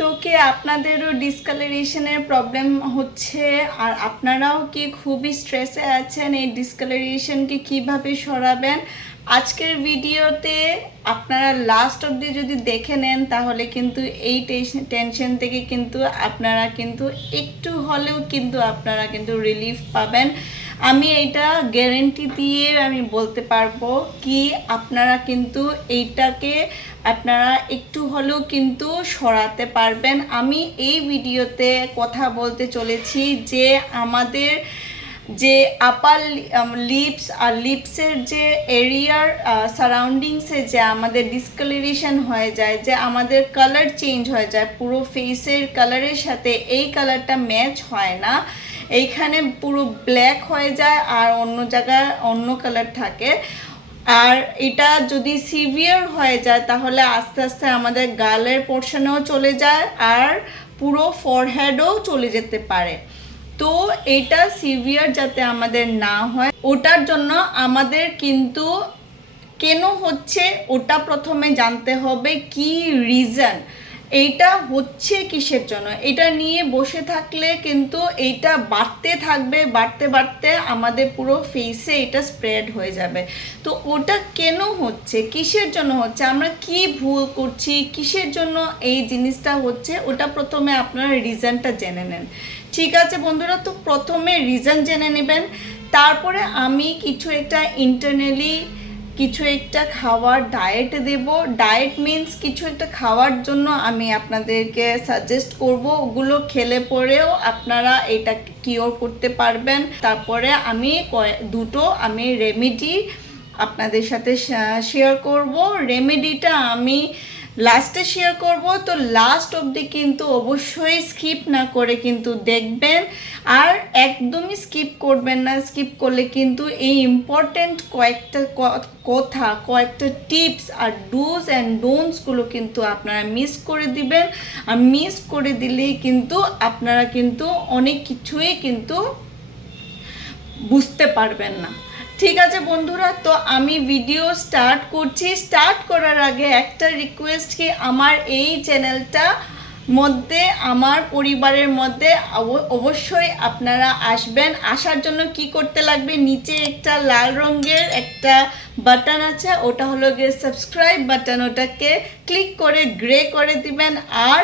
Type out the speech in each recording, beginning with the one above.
তো কি আপনাদেরও ডিসকালারেশনের প্রবলেম হচ্ছে আর আপনারাও কি খুবই স্ট্রেসে আছেন? এই ডিসকালারেশনকে কিভাবে সরাবেন আজকের ভিডিওতে আপনারা লাস্ট অবধি যদি দেখে নেন তাহলে কিন্তু এই টেনশন থেকে কিন্তু আপনারা কিন্তু একটু হলেও কিন্তু আপনারা কিন্তু রিলিফ পাবেন। আমি এটা গ্যারেন্টি দিয়ে আমি বলতে পারবো কি আপনারা কিন্তু এইটাকে আপনারা একটু হলেও কিন্তু সরাতে পারবেন। আমি এই ভিডিওতে কথা বলতে চলেছি যে আমাদের যে আপার লিপস আর লিপসের যে এরিয়ার সারাউন্ডিংসে যে আমাদের ডিসকালারেশন হয়ে যায়, যে আমাদের কালার চেঞ্জ হয়ে যায়, পুরো ফেসের কালারের সাথে এই কালারটা ম্যাচ হয় না, এইখানে পুরো ব্ল্যাক হয়ে যায় আর অন্য জায়গায় অন্য কালার থাকে। আর এটা যদি সিভিয়ার হয়ে যায় তাহলে আস্তে আস্তে আমাদের গালের পোর্শনেও চলে যায় আর পুরো ফরহেডও চলে যেতে পারে। তো এটা সিভিয়ার যাতে আমাদের না হয় ওটার জন্য আমাদের কিন্তু কেন হচ্ছে ওটা প্রথমে জানতে হবে, কি রিজন এইটা হচ্ছে, কিসের জন্য। এটা নিয়ে বসে থাকলে কিন্তু এইটা বাড়তে থাকবে, বাড়তে বাড়তে আমাদের পুরো ফেসে এটা স্প্রেড হয়ে যাবে। তো ওটা কেন হচ্ছে, কিসের জন্য হচ্ছে, আমরা কি ভুল করছি, কিসের জন্য এই জিনিসটা হচ্ছে, ওটা প্রথমে আপনারা রিজনটা জেনে নেন। ঠিক আছে বন্ধুরা, তো প্রথমে রিজন জেনে নেবেন, তারপরে আমি কিছু একটা ইন্টারনালি কিছু একটা খাওয়ার ডায়েট দেব। ডায়েট মিন্স কিছু একটা খাওয়ার জন্য আমি আপনাদেরকে সাজেস্ট করব, ওগুলো খেলে পরেও আপনারা এটা কিওর করতে পারবেন। তারপরে আমি দুটো আমি রেমেডি আপনাদের সাথে শেয়ার করব। রেমেডিটা আমি লাস্টে শেয়ার করব, তো লাস্ট অবধি কিন্তু অবশ্যই স্কিপ না করে কিন্তু দেখবেন আর একদমই স্কিপ করবেন না। স্কিপ করলে কিন্তু এই ইম্পর্টেন্ট কয়েকটা কথা, কয়েকটা টিপস আর ডুজ অ্যান্ড ডোন্টসগুলো কিন্তু আপনারা মিস করে দিবেন। আর মিস করে দিলেই কিন্তু আপনারা কিন্তু অনেক কিছুই কিন্তু বুঝতে পারবেন না। ঠিক আছে বন্ধুরা, তো আমি ভিডিও স্টার্ট করছি। স্টার্ট করার আগে একটা রিকোয়েস্ট, কি আমার এই চ্যানেলটা মধ্যে আমার পরিবারের মধ্যে অবশ্যই আপনারা আসবেন। আসার জন্য কি করতে লাগবে, নিচে একটা লাল রঙের একটা বাটন আছে, ওটা হলো গিয়ে সাবস্ক্রাইব বাটন, ওটাকে ক্লিক করে গ্রে করে দিবেন। আর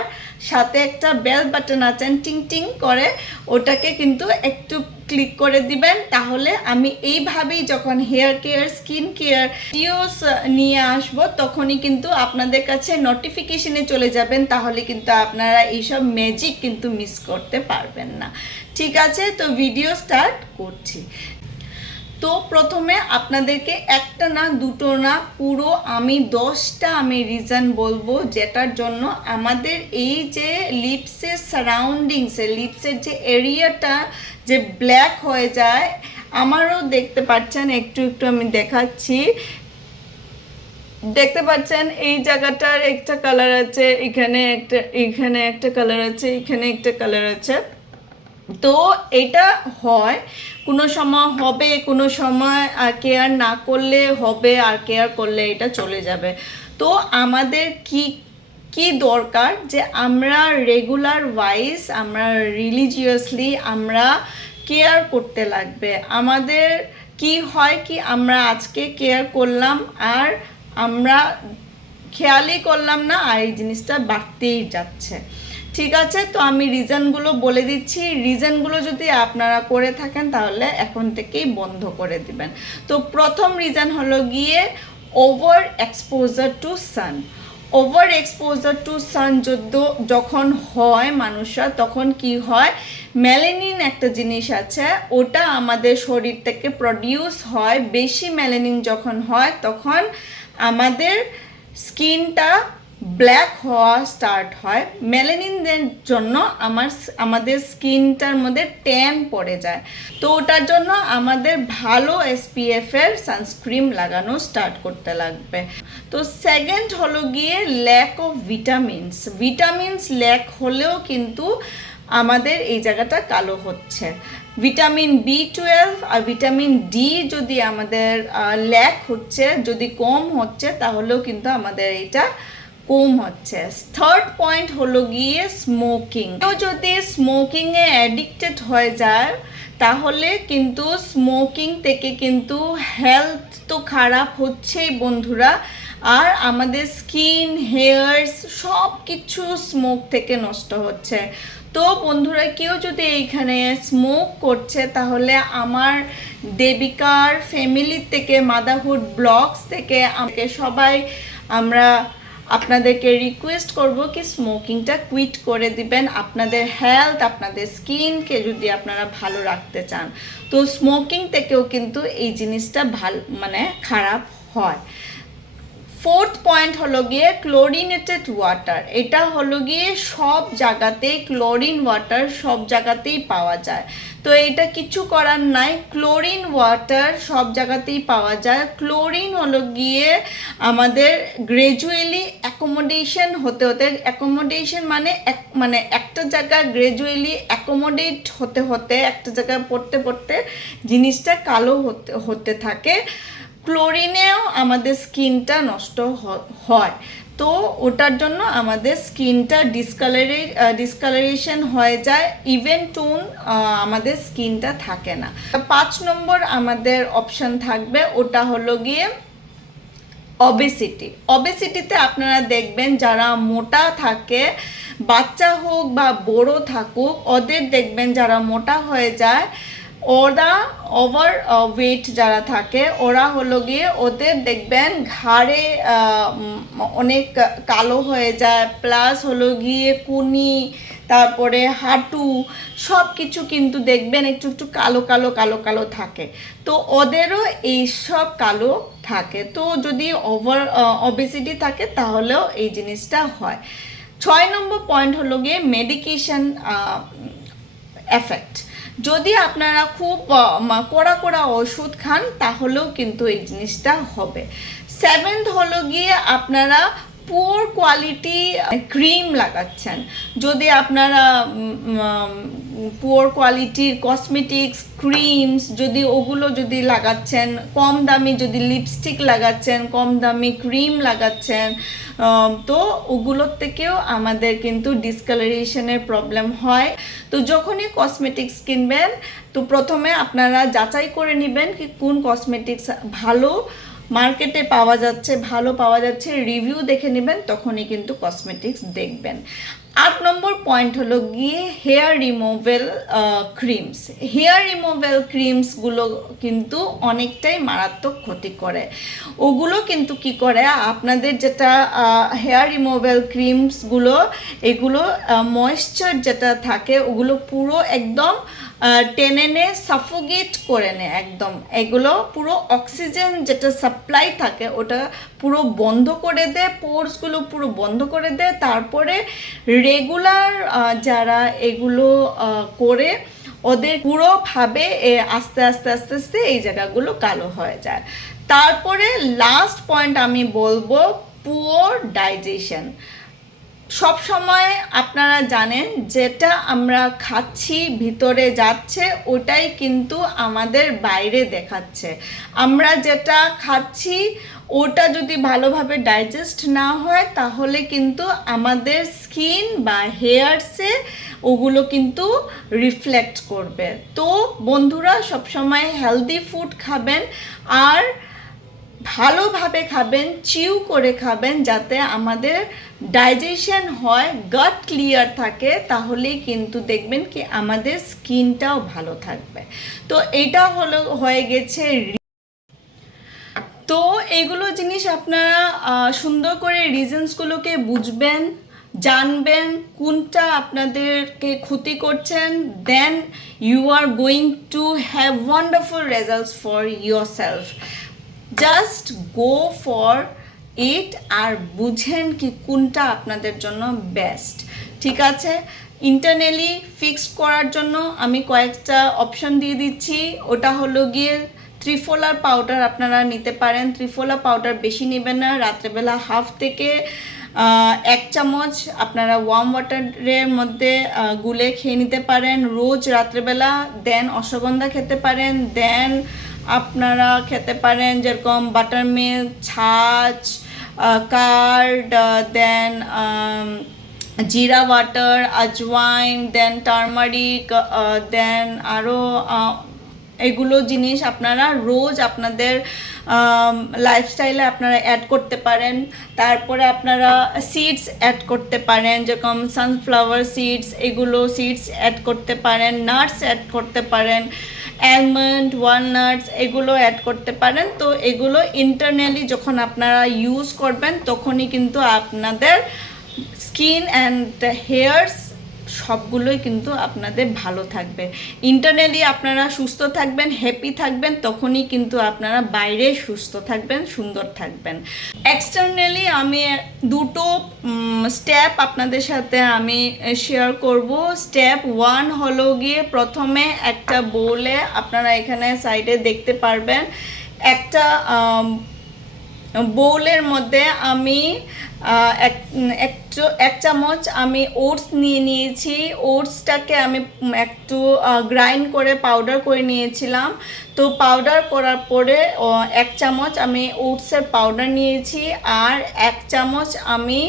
সাথে একটা বেল বাটন আছে টিং টিং করে, ওটাকে কিন্তু একটু ক্লিক করে দিবেন। তাহলে আমি এইভাবেই যখন hair care, skin care videos নিয়ে আসব তখনই কিন্তু আপনাদের কাছে নোটিফিকেশনে চলে যাবেন। তাহলে কিন্তু আপনারা এইসব ম্যাজিক কিন্তু মিস করতে পারবেন না। ঠিক আছে, তো ভিডিও স্টার্ট করছি। তো প্রথমে আপনাদেরকে একটা না দুটো না পুরো আমি 10টা আমি রিজন বলবো যেটার জন্য আমাদের এই যে লিপসের সারাউন্ডিংসে, লিপসের যে এরিয়াটা যে ব্ল্যাক হয়ে যায়, আমারও দেখতে পাচ্ছেন, একটু একটু আমি দেখাচ্ছি, দেখতে পাচ্ছেন এই জায়গাটার একটা কালার আছে, এখানে একটা কালার আছে, এখানে একটা কালার আছে। তো এটা হয়, কোনো সময় হবে, কোনো সময় কেয়ার না করলে হবে, আর কেয়ার করলে এটা চলে যাবে। তো আমাদের কি দরকার, যে আমরা রেগুলার ওয়াইজ, আমরা রিলিজিয়াসলি আমরা কেয়ার করতে লাগবে। আমাদের কি হয় কি, আমরা আজকে কেয়ার করলাম আর আমরা খেয়ালই করলাম না, আর এই জিনিসটা বাড়তেই যাচ্ছে। ঠিক আছে, তো আমি রিজনগুলো বলে দিচ্ছি। রিজনগুলো যদি আপনারা করে থাকেন তাহলে এখন থেকেই বন্ধ করে দিবেন। তো প্রথম রিজন হলো গিয়ে over exposure to sun. Over exposure to sun যখন হয় মানুষরা, তখন কি হয়, মেলানিন একটা জিনিস আছে, ওটা আমাদের শরীর থেকে প্রডিউস হয়। বেশি মেলানিন যখন হয় তখন আমাদের স্কিনটা ব্ল্যাক হওয়া স্টার্ট হয়। মেলানিনের জন্য আমাদের স্কিনটার মধ্যে ট্যান পড়ে যায়। তো ওটার জন্য আমাদের ভালো এসপিএফের সানস্ক্রিন লাগানো স্টার্ট করতে লাগবে। তো সেকেন্ড হলো গিয়ে ল্যাক অফ ভিটামিনস ল্যাক হলেও কিন্তু আমাদের এই জায়গাটা কালো হচ্ছে। ভিটামিন B12 আর ভিটামিন ডি যদি আমাদের ল্যাক হচ্ছে, যদি কম হচ্ছে, তাহলেও কিন্তু আমাদের এইটা কম হচ্ছে। থার্ড পয়েন্ট হলো গিয়ে স্মোকিং। কেউ যদি স্মোকিংয়ে অ্যাডিক্টেড হয়ে যায় তাহলে কিন্তু স্মোকিং থেকে কিন্তু হেলথ তো খারাপ হচ্ছেই বন্ধুরা, আর আমাদের স্কিন, হেয়ার্স সব কিছু স্মোক থেকে নষ্ট হচ্ছে। তো বন্ধুরা, কেউ যদি এইখানে স্মোক করছে তাহলে আমার দেবিকার ফ্যামিলি থেকে, মাদারহুড ব্লগস থেকে আমাকে সবাই আমরা আপনাদেরকে রিকোয়েস্ট করব কি স্মোকিংটা কুইট করে দিবেন আপনাদের হেলথ, আপনাদের স্কিনকে যদি আপনারা ভালো রাখতে চান। তো স্মোকিং থেকেও কিন্তু এই জিনিসটা খারাপ হয়। ফোর্থ পয়েন্ট হলো গিয়ে ক্লোরিনেটেড ওয়াটার। এটা হলো গিয়ে সব জায়গাতেই ক্লোরিন ওয়াটার সব জায়গাতেই পাওয়া যায়। তো এটা কিছু করার নাই, ক্লোরিন ওয়াটার সব জায়গাতেই পাওয়া যায়। ক্লোরিন হলো গিয়ে আমাদের গ্রাজুয়ালি অ্যাকোমোডেশন হতে হতে, অ্যাকোমোডেশন মানে একটা জায়গায় গ্রাজুয়ালি অ্যাকোমোডেট হতে হতে একটা জায়গায় পড়তে পড়তে জিনিসটা কালো হতে থাকে। ক্লোরিনেও আমাদের স্কিনটা নষ্ট হয়, তো ওটার জন্য আমাদের স্কিনটা ডিসকালারেশন হয়ে যায়, ইভেন টোন আমাদের স্কিনটা থাকে না। 5 নম্বর আমাদের অপশন থাকবে, ওটা হলো গিয়ে অবেসিটিতে আপনারা দেখবেন যারা মোটা থাকে, বাচ্চা হোক বা বড় থাকুক, ওদের দেখবেন যারা মোটা হয়ে যায়, ওরা ওভার ওয়েট যারা থাকে ওরা হলো গিয়ে ওদের দেখবেন ঘাড়ে অনেক কালো হয়ে যায়, প্লাস হলো গিয়ে কুনি, তারপরে হাঁটু সব কিছু কিন্তু দেখবেন একটু একটু কালো কালো কালো কালো থাকে। তো ওদেরও এই সব কালো থাকে। তো যদি ওবেসিটি থাকে তাহলেও এই জিনিসটা হয়। 6 নম্বর পয়েন্ট হলো গিয়ে মেডিকেশন এফেক্ট। যদি আপনারা খুব কড়া কড়া ওষুধ খান তাহলেও কিন্তু এই জিনিসটা হবে। 7th হলো গিয়ে আপনারা পুয়ার কোয়ালিটি ক্রিম লাগাচ্ছেন। যদি আপনারা পুয়ার কোয়ালিটির কসমেটিক্স ক্রিমস ওগুলো যদি লাগাচ্ছেন, কম দামি যদি লিপস্টিক লাগাচ্ছেন, কম দামি ক্রিম লাগাচ্ছেন, তো ওগুলোর থেকেও আমাদের কিন্তু ডিসকালারেশনের প্রবলেম হয়। তো যখনই কসমেটিক্স কিনবেন তো প্রথমে আপনারা যাচাই করে নেবেন কি কোন কসমেটিক্স ভালো মার্কেটে পাওয়া যাচ্ছে, রিভিউ দেখে নেবেন, তখনই কিন্তু কসমেটিক্স দেখবেন। 8 নম্বর পয়েন্ট হলো গিয়ে hair removal creams. Hair removal ক্রিমসগুলো কিন্তু অনেকটাই মারাত্মক ক্ষতি করে। ওগুলো কিন্তু কি করে, আপনাদের যেটা হেয়ার রিমুভাল ক্রিমসগুলো, এগুলো ময়েশ্চার যেটা থাকে ওগুলো পুরো একদম টেনে নে, সাফোগেট করে নেয় একদম। এগুলো পুরো অক্সিজেন যেটা সাপ্লাই থাকে ওটা পুরো বন্ধ করে দেয়, পোর্সগুলো পুরো বন্ধ করে দেয়। তারপরে রেগুলার যারা এগুলো করে ওদের পুরোভাবে আস্তে আস্তে আস্তে আস্তে এই জায়গাগুলো কালো হয়ে যায়। তারপরে লাস্ট পয়েন্ট আমি বলবো পুয়ার ডাইজেশন। সব সময় আপনারা জানেন যেটা আমরা খাচ্ছি ভিতরে যাচ্ছে ওটাই কিন্তু আমাদের বাইরে দেখাচ্ছে। আমরা যেটা খাচ্ছি ওটা যদি ভালোভাবে ডাইজেস্ট না হয় তাহলে কিন্তু আমাদের স্কিন বা হেয়ারসে ওগুলো কিন্তু রিফ্লেক্ট করবে। তো বন্ধুরা, সবসময় হেলদি ফুড খাবেন আর ভালোভাবে খাবেন, চিউ করে খাবেন, যাতে আমাদের ডাইজেশন হয়, গাট ক্লিয়ার থাকে, তাহলেই কিন্তু দেখবেন কি আমাদের স্কিনটাও ভালো থাকবে। তো এটা হয়ে গেছে। তো এইগুলো জিনিস আপনারা সুন্দর করে রিজনসগুলোকে বুঝবেন, জানবেন কোনটা আপনাদেরকে ক্ষতি করছেন, then you are going to have wonderful results for yourself. Just go for it আর বুঝেন কি কোনটা আপনাদের জন্য বেস্ট। ঠিক আছে, ইন্টারনালি ফিক্স করার জন্য আমি কয়েকটা অপশন দিয়ে দিচ্ছি। ওটা হলো গিয়ে ত্রিফলার পাউডার আপনারা নিতে পারেন। ত্রিফলা পাউডার বেশি নেবেন না, রাত্রেবেলা হাফ থেকে 1 চামচ আপনারা ওয়ার্ম ওয়াটারের মধ্যে গুলে খেয়ে নিতে পারেন রোজ রাত্রেবেলা। দেন অশ্বগন্ধা খেতে পারেন, দেন আপনারা খেতে পারেন যেরকম বাটার মিল্ক, ছাঁচ, কার্ড, দেন জিরা ওয়াটার, আজওয়াইন, দেন টার্মারিক, দেন আরও এগুলো জিনিস আপনারা রোজ আপনাদের লাইফস্টাইলে আপনারা অ্যাড করতে পারেন। তারপরে আপনারা সিডস অ্যাড করতে পারেন, যেরকম সানফ্লাওয়ার সিডস, এগুলো সিডস অ্যাড করতে পারেন, নাটস অ্যাড করতে পারেন, অ্যালমন্ড, ওয়ালনাটস এগুলো অ্যাড করতে পারেন। তো এগুলো ইন্টারনালি যখন আপনারা ইউজ করবেন তখনই কিন্তু আপনাদের স্কিন অ্যান্ড হেয়ারস সবগুলোই কিন্তু আপনাদের ভালো থাকবে। ইন্টারনালি আপনারা সুস্থ থাকবেন, হ্যাপি থাকবেন, তখনই কিন্তু আপনারা বাইরে সুস্থ থাকবেন, সুন্দর থাকবেন। এক্সটার্নালি আমি দুটো স্টেপ আপনাদের সাথে আমি শেয়ার করব। স্টেপ 1 হলো গিয়ে প্রথমে একটা বোলে আপনারা এখানে সাইডে দেখতে পারবেন একটা বোলের মধ্যে আমি এক চামচ আমি ওটস নিয়ে নিয়েছি। ওটসটাকে আমি একটু গ্রাইন্ড করে পাউডার করে নিয়েছিলাম। তো পাউডার করার পরে 1 চামচ আমি ওটসের পাউডার নিয়েছি, আর 1 চামচ আমি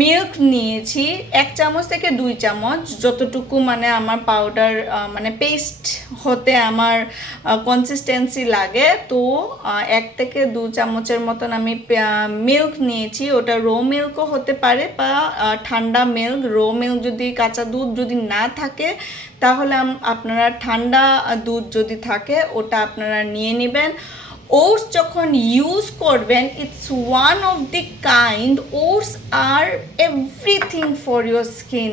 মিল্ক নিয়েছি। 1 চামচ থেকে 2 চামচ যতটুকু মানে আমার পাউডার মানে পেস্ট হতে আমার কনসিস্টেন্সি লাগে। তো 1 থেকে 2 চামচের মতন আমি মিল্ক নিয়েছি। ওটা রো মিল্কও হতে পারে বা ঠান্ডা মিল্ক। রো মিল্ক যদি কাঁচা দুধ যদি না থাকে তাহলে আপনারা ঠান্ডা দুধ যদি থাকে ওটা আপনারা নিয়ে নেবেন। ওটস যখন ইউজ করবেন, it's one of the kind, oats আর এভরিথিং ফর ইউর স্কিন।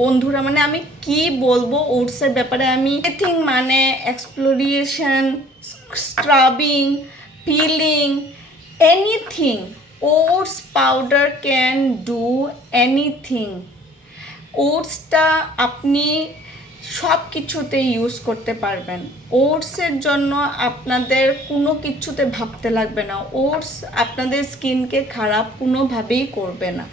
বন্ধুরা মানে আমি কি বলবো ওটসের ব্যাপারে, আমি এভরিথিং মানে exfoliation, scrubbing, peeling, anything, oats powder can do anything. ওটসটা আপনি সব কিছুতে ইউজ করতে পারবেন। ওটসের জন্য আপনাদের কোনো কিছুতে ভাবতে লাগবে না। ওটস আপনাদের স্কিনকে খারাপ কোনোভাবেই করবে না,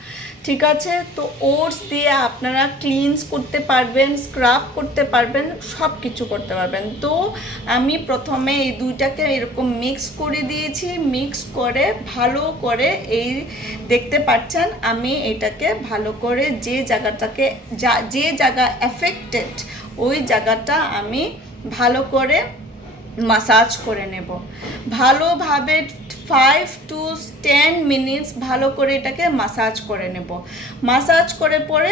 ঠিক আছে? তো ওটস দিয়ে আপনারা ক্লিনস করতে পারবেন, স্ক্রাব করতে পারবেন, সব কিছু করতে পারবেন। তো আমি প্রথমে এই দুইটাকে এরকম মিক্স করে দিয়েছি। মিক্স করে ভালো করে এই দেখতে পাচ্ছেন আমি এটাকে ভালো করে যে জায়গা এফেক্টেড ওই জায়গাটা আমি ভালো করে মাসাজ করে নেব। ভালোভাবে 5 to 10 মিনিটস ভালো করে এটাকে মাসাজ করে নেব। মাসাজ করে পরে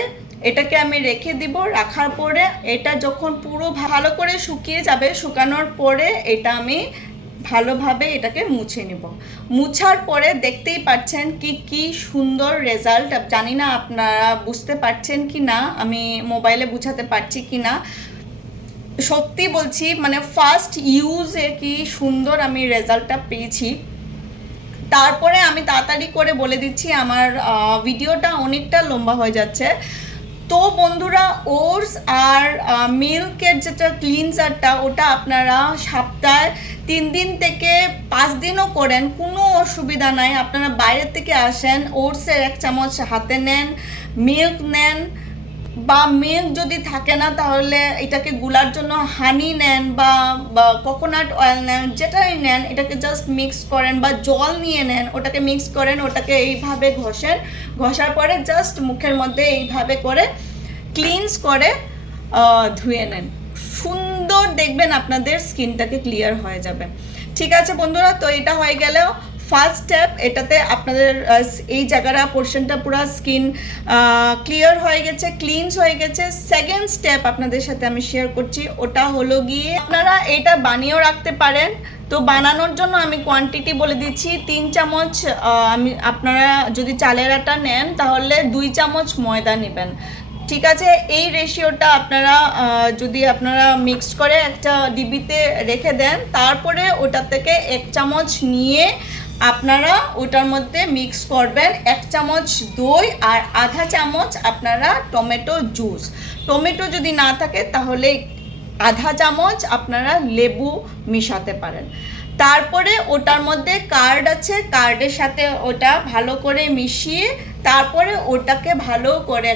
এটাকে আমি রেখে দিব। রাখার পরে এটা যখন পুরো ভালো করে শুকিয়ে যাবে, শুকানোর পরে এটা আমি ভালোভাবে এটাকে মুছে নেব। মুছার পরে দেখতেই পাচ্ছেন কি সুন্দর রেজাল্ট। জানি না আপনারা বুঝতে পারছেন কি না, আমি মোবাইলে বুঝাতে পারছি কি না। সত্যি বলছি মানে ফার্স্ট ইউজে কি সুন্দর আমি রেজাল্টটা পেয়েছি। তারপরে আমি তাড়াতাড়ি করে বলে দিচ্ছি, আমার ভিডিওটা অনেকটা লম্বা হয়ে যাচ্ছে। তো বন্ধুরা, ওটস আর মিল্কের যেটা ক্লিনজারটা ওটা আপনারা সপ্তাহে 3 দিন থেকে 5 দিনও করেন, কোনো অসুবিধা নাই। আপনারা বাইরের থেকে আসেন, ওটসের 1 চামচ হাতে নেন, মিল্ক নেন, বা মিল্ক যদি থাকে না তাহলে এটাকে গুলার জন্য হানি নেন বা কোকোনাট অয়েল নেন, যেটাই নেন এটাকে জাস্ট মিক্স করেন, বা জল নিয়ে নেন, ওটাকে মিক্স করেন, ওটাকে এইভাবে ঘষেন। ঘষার পরে জাস্ট মুখের মধ্যে এইভাবে করে ক্লিনস করে ধুয়ে নেন। সুন্দর দেখবেন আপনাদের স্কিনটাকে ক্লিয়ার হয়ে যাবে। ঠিক আছে বন্ধুরা, তো এটা হয়ে গেল ফার্স্ট স্টেপ। এটাতে আপনাদের এই জায়গাটা পোর্শনটা পুরো স্কিন ক্লিয়ার হয়ে গেছে, ক্লিনস হয়ে গেছে। সেকেন্ড স্টেপ আপনাদের সাথে আমি শেয়ার করছি, ওটা হলো গিয়ে আপনারা এটা বানিয়েও রাখতে পারেন। তো বানানোর জন্য আমি কোয়ান্টিটি বলে দিচ্ছি। 3 চামচ আপনারা যদি চালের আটা নেন তাহলে 2 চামচ ময়দা নেবেন, ঠিক আছে? এই রেশিওটা আপনারা যদি আপনারা মিক্স করে একটা ডিবিতে রেখে দেন, তারপরে ওটা থেকে 1 চামচ নিয়ে আপনারা ওটার মধ্যে মিক্স করবেন 1 চামচ দই আর আধা চামচ আপনারা টমেটো জুস। টমেটো যদি না থাকে তাহলে আধা চামচ আপনারা লেবু মিশাতে পারেন। তারপরে ওটার মধ্যে কার্ড আছে, কার্ডের সাথে ওটা ভালো করে মিশিয়ে তারপরে ওটাকে ভালো করে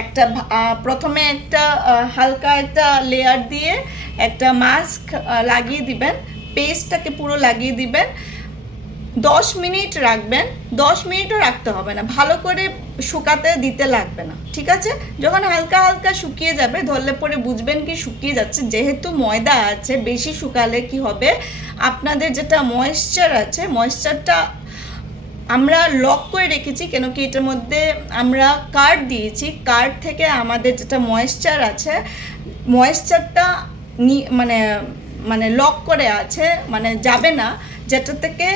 একটা প্রথমে একটা হালকা একটা লেয়ার দিয়ে একটা মাস্ক লাগিয়ে দিবেন, পেস্টটাকে পুরো লাগিয়ে দিবেন। 10 মিনিট রাখবেন। 10 মিনিটও রাখতে হবে না, ভালো করে শুকাতে দিতে লাগবে না, ঠিক আছে? যখন হালকা হালকা শুকিয়ে যাবে, ধরলে পরে বুঝবেন কি শুকিয়ে যাচ্ছে। যেহেতু ময়দা আছে, বেশি শুকালে কি হবে, আপনাদের যেটা ময়েশ্চার আছে, ময়েশ্চারটা আমরা লক করে রেখেছি, কেন কি এটার মধ্যে আমরা কার্ড দিয়েছি। কার্ড থেকে আমাদের যেটা ময়েশ্চার আছে, ময়েশ্চারটা মানে মানে লক করে আছে, মানে যাবে না। যেটা থেকে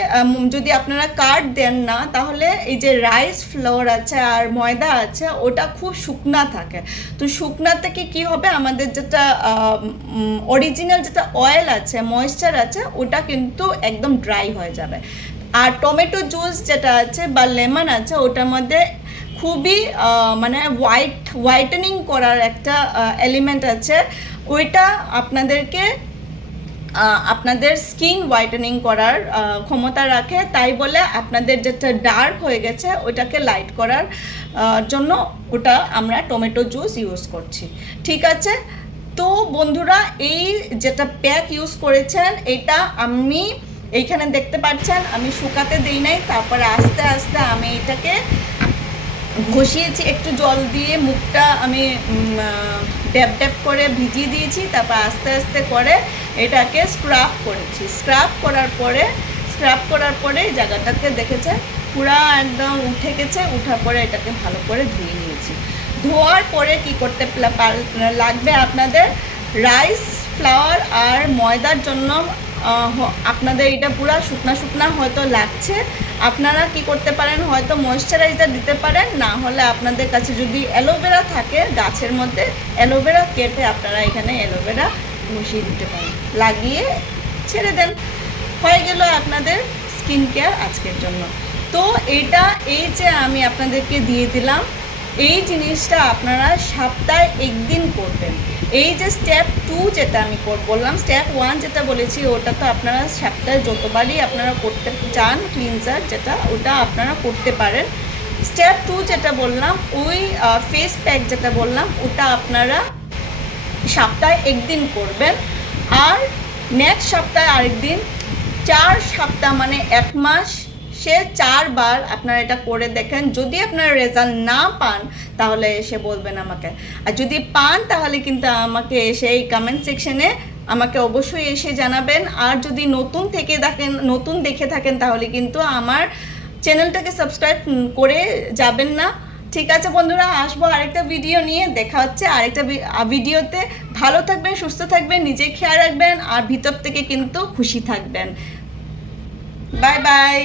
যদি আপনারা কার্ড দেন না, তাহলে এই যে রাইস ফ্লোর আছে আর ময়দা আছে, ওটা খুব শুকনা থাকে। তো শুকনা থেকে কি হবে, আমাদের যেটা অরিজিনাল যেটা অয়েল আছে, ময়েশ্চার আছে, ওটা কিন্তু একদম ড্রাই হয়ে যাবে। আর টমেটো জুস যেটা আছে বা লেমন আছে, ওটার মধ্যে খুবই মানে হোয়াইটেনিং করার একটা এলিমেন্ট আছে। ওইটা আপনাদেরকে আপনাদের স্কিন হোয়াইটেনিং করার ক্ষমতা রাখে। তাই বলে আপনাদের যেটা ডার্ক হয়ে গেছে ওইটাকে লাইট করার জন্য ওটা আমরা টমেটো জুস ইউজ করছি, ঠিক আছে? তো বন্ধুরা, এই যেটা প্যাক ইউজ করেছেন, এটা আমি এইখানে দেখতে পাচ্ছেন আমি শুকাতে দিই নাই। তারপরে আস্তে আস্তে আমি এটাকে ঘষিয়েছি একটু জল দিয়ে, মুখটা আমি ড্যাব ড্যাব করে ভিজিয়ে দিয়েছি। তারপর আস্তে আস্তে করে এটাকে স্ক্রাব করেছি। স্ক্রাব করার পরে এই জায়গাটাকে দেখেছে পুরা একদম উঠে গেছে। উঠার পরে এটাকে ভালো করে ধুয়ে নিয়েছি। ধোয়ার পরে কি করতে লাগবে আপনাদের, রাইস ফ্লাওয়ার আর ময়দার জন্য আপনাদের এটা পুরো শুকনা শুকনা হয়তো লাগছে। আপনারা কি করতে পারেন, হয়তো ময়েশ্চারাইজার দিতে পারেন, না হলে আপনাদের কাছে যদি অ্যালোভেরা থাকে গাছের মধ্যে, অ্যালোভেরা কেটে আপনারা এখানে অ্যালোভেরা বসিয়ে দিতে পারেন, লাগিয়ে ছেড়ে দেন। হয়ে গেল আপনাদের স্কিন কেয়ার আজকের জন্য। তো এটা এই যে আমি আপনাদেরকে দিয়ে দিলাম, এই জিনিসটা আপনারা সপ্তাহে একদিন করবেন। এই যে স্টেপ 2 যেটা আমি বললাম, স্টেপ 1 যেটা বলেছি ওটা তো আপনারা সপ্তাহে যতবারই আপনারা করতে চান, ক্লিনজার যেটা, ওটা আপনারা করতে পারেন। স্টেপ 2 যেটা বললাম, ওই ফেস প্যাক যেটা বললাম, ওটা আপনারা সপ্তাহে একদিন করবেন। আর নেক্সট সপ্তাহে আরেকদিন, 4 সপ্তাহ মানে 1 মাস সে 4 বার আপনারা এটা করে দেখেন। যদি আপনারা রেজাল্ট না পান তাহলে এসে বলবেন আমাকে, আর যদি পান তাহলে কিন্তু আমাকে এসে এই কমেন্ট সেকশনে আমাকে অবশ্যই এসে জানাবেন। আর যদি নতুন দেখে থাকেন তাহলে কিন্তু আমার চ্যানেলটাকে সাবস্ক্রাইব করে যাবেন না, ঠিক আছে বন্ধুরা? আসবো আরেকটা ভিডিও নিয়ে, দেখা হচ্ছে আরেকটা ভিডিওতে। ভালো থাকবেন, সুস্থ থাকবেন, নিজে খেয়াল রাখবেন, আর ভিতর থেকে কিন্তু খুশি থাকবেন। Bye bye.